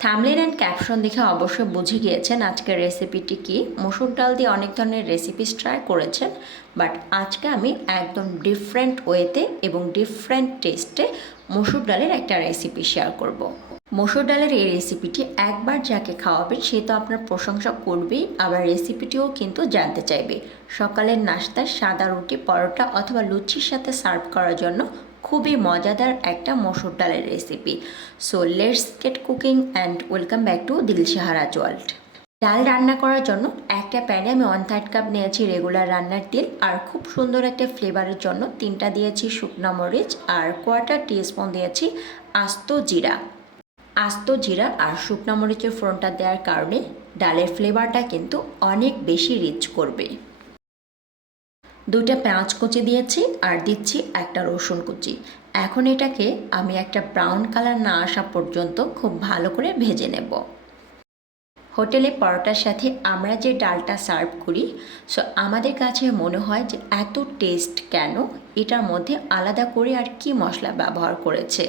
থামলেন and caption দেখে অবশ্যই বুঝে গিয়েছেন আজকের রেসিপিটি কি মসুর ডাল দিয়ে অনেক ধরনের রেসিপিস ট্রাই করেছেন বাট আজকে আমি একদম ডিফারেন্ট ওয়েতে এবং ডিফারেন্ট টেস্টে মসুর ডালের একটা রেসিপি শেয়ার করব। মসুর ডালের এই রেসিপিটি একবার যাকে খাওয়াবেন, সে তো আপনার প্রশংসা করবেই, আবার রেসিপিটিও কিন্তু জানতে চাইবে। সকালের নাস্তায় সাদা রুটি, পরোটা অথবা লুচির সাথে সার্ভ করার জন্য খুবই মজাদার একটা মসুর ডালের recipe so let's get cooking and welcome back to Dilshaharaj world ডাল রান্না করার জন্য একটা প্যানে আমি ওয়ান থার্ড কাপ নিয়েছি রেগুলার রান্নার তেল, আর খুব সুন্দর একটা ফ্লেভারের জন্য তিনটা দিয়েছি শুকনো মরিচ, আর কোয়ার্টার টিস্পুন দিয়েছি আস্ত জিরা। আস্ত জিরা আর শুকনো মরিচের ফোড়নটা দেওয়ার কারণে ডালের ফ্লেভারটা কিন্তু অনেক বেশি রিচ করবে। দুইটা পেঁয়াজ কুচি দিয়েছি আর দিচ্ছি একটা রসুন কুচি। এখন এটাকে আমি একটা ব্রাউন কালার না আসা পর্যন্ত খুব ভালো করে ভেজে নেব। হোটেলে পরোটার সাথে আমরা যে ডালটা সার্ভ করি সো আমাদের কাছে মনে হয় যে এত টেস্ট কেন? এটার মধ্যে আলাদা করে আর কি মশলা ব্যবহার করেছে?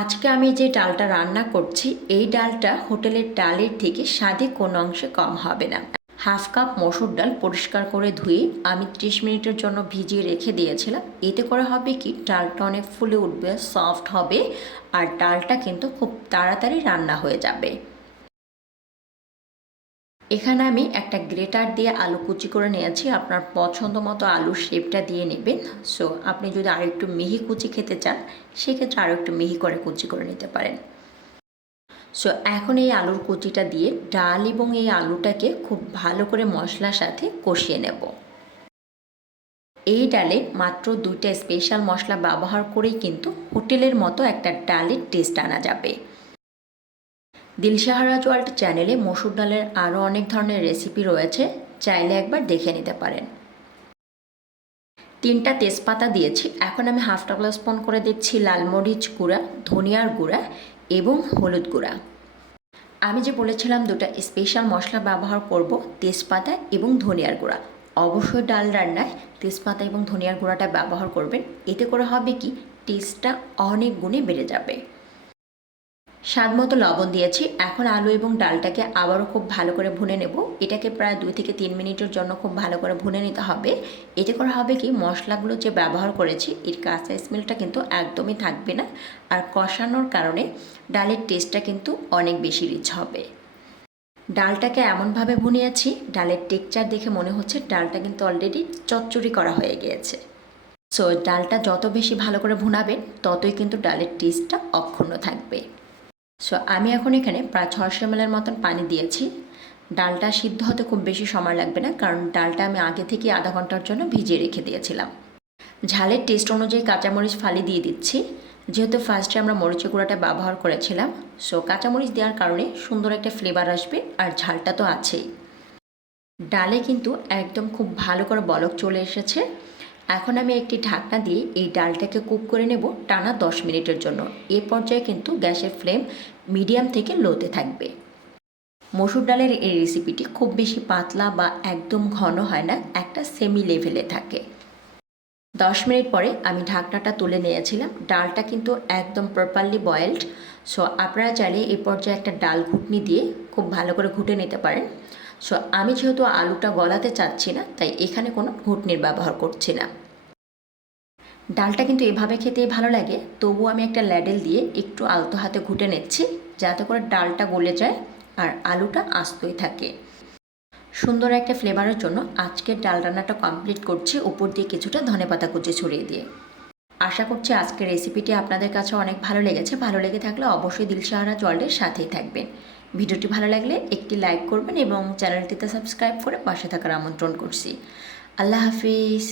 আজকে আমি যে ডালটা রান্না করছি, এই ডালটা হোটেলের ডালের থেকে স্বাদে কোনো অংশে কম হবে না। হাফ কাপ মসুর ডাল পরিষ্কার করে ধুয়ে আমি ত্রিশ মিনিটের জন্য ভিজিয়ে রেখে দিয়েছিলাম। এতে করে হবে কি, ডালটা অনেক ফুলে উঠবে সফট হবে, আর ডালটা কিন্তু খুব তাড়াতাড়ি রান্না হয়ে যাবে। এখানে আমি একটা গ্রেটার দিয়ে আলু কুচি করে নিয়েছি। আপনার পছন্দ মতো আলুর শেপটা দিয়ে নেবেন। সো আপনি যদি আরেকটু মিহি কুচি খেতে চান, সেক্ষেত্রে আরও একটু মিহি করে কুচি করে নিতে পারেন। সো এখন এই আলুর কুচিটা দিয়ে ডাল এবং এই আলুটাকে খুব ভালো করে মশলার সাথে কষিয়ে নেব। এই ডালে মাত্র দুইটা স্পেশাল মশলা ব্যবহার করেই কিন্তু হোটেলের মতো একটা ডালের টেস্ট আনা যাবে। দিলশাহারাজ ওয়ার্ল্ড চ্যানেলে মসুর ডালের আরও অনেক ধরনের রেসিপি রয়েছে, চাইলে একবার দেখে নিতে পারেন। তিনটা তেজপাতা দিয়েছি, এখন আমি হাফ টেবিল স্পুন করে দিচ্ছি লাল মরিচ গুঁড়া, ধনিয়ার গুঁড়া এবং হলুদ গুঁড়া। আমি যে বলেছিলাম দুটা স্পেশাল মশলা ব্যবহার করব, তেজপাতা এবং ধনিয়ার গুঁড়া। অবশ্যই ডাল রান্নায় তেজপাতা এবং ধনিয়ার গুঁড়াটা ব্যবহার করবেন, এতে করে হবে কি টেস্টটা অনেক গুণে বেড়ে যাবে। স্বাদ মতো লবণ দিয়েছি। এখন আলু এবং ডালটাকে আবারও খুব ভালো করে ভুনে নেব। এটাকে প্রায় দুই থেকে তিন মিনিটের জন্য খুব ভালো করে ভুনে নিতে হবে। এতে করা হবে কি, মশলাগুলো যে ব্যবহার করেছি, এর কাঁচা স্মেলটা কিন্তু একদমই থাকবে না। আর কষানোর কারণে ডালের টেস্টটা কিন্তু অনেক বেশি রিচ হবে। ডালটাকে এমনভাবে ভুনিয়েছি, ডালের টেকচার দেখে মনে হচ্ছে ডালটা কিন্তু অলরেডি চচ্চড়ি করা হয়ে গিয়েছে। সো ডালটা যত বেশি ভালো করে ভুনাবেন, ততই কিন্তু ডালের টেস্টটা অক্ষুণ্ণ থাকবে। সো আমি এখন এখানে প্রায় ছশো এমএলের মতন পানি দিয়েছি। ডালটা সিদ্ধ হতে খুব বেশি সময় লাগবে না, কারণ ডালটা আমি আগে থেকে আধা ঘণ্টার জন্য ভিজিয়ে রেখে দিয়েছিলাম। ঝালের টেস্ট অনুযায়ী কাঁচামরিচ ফালি দিয়ে দিচ্ছি। যেহেতু ফার্স্টে আমরা মরিচের গুঁড়াটা ব্যবহার করেছিলাম সো কাঁচামরিচ দেওয়ার কারণে সুন্দর একটা ফ্লেভার আসবে আর ঝালটা তো আছেই। ডালে কিন্তু একদম খুব ভালো করে বলক চলে এসেছে। এখন আমি একটি ঢাকনা দিয়ে এই ডালটাকে কুক করে নেব টানা দশ মিনিটের জন্য। এ পর্যায়ে কিন্তু গ্যাসের ফ্লেম মিডিয়াম থেকে লোতে থাকবে। মসুর ডালের এই রেসিপিটি খুব বেশি পাতলা বা একদম ঘন হয় না, একটা সেমি লেভেলে থাকে। দশ মিনিট পরে আমি ঢাকনাটা তুলে নিয়েছিলাম। ডালটা কিন্তু একদম প্রপারলি বয়েলড সো আপনারা চাইলে এই পর্যায়ে একটা ডাল ঘুটনি দিয়ে খুব ভালো করে ঘুটে নিতে পারেন। সো আমি যেহেতু আলুটা গলাতে চাচ্ছি না, তাই এখানে কোনো ঘুটনির ব্যবহার করছি না। ডালটা কিন্তু এভাবে খেতে ভালো লাগে, তবুও আমি একটা ল্যাডেল দিয়ে একটু আলতো হাতে ঘুটে নিচ্ছি, যাতে করে ডালটা গলে যায় আর আলুটা আস্তই থাকে। সুন্দর একটা ফ্লেভারের জন্য আজকের ডাল রান্নাটা কমপ্লিট করছি, উপর দিয়ে কিছুটা ধনেপাতা কুচি ছড়িয়ে দিয়ে। আশা করছি আজকের রেসিপিটি আপনাদের কাছে অনেক ভালো লেগেছে, ভালো লেগে থাকলে অবশ্যই দিলশাহারা জলের সাথেই থাকবেন। ভিডিওটি ভালো লাগলে একটি লাইক করবেন এবং চ্যানেলটিতে সাবস্ক্রাইব করে পাশে থাকার আমন্ত্রণ করছি। আল্লাহ হাফিজ।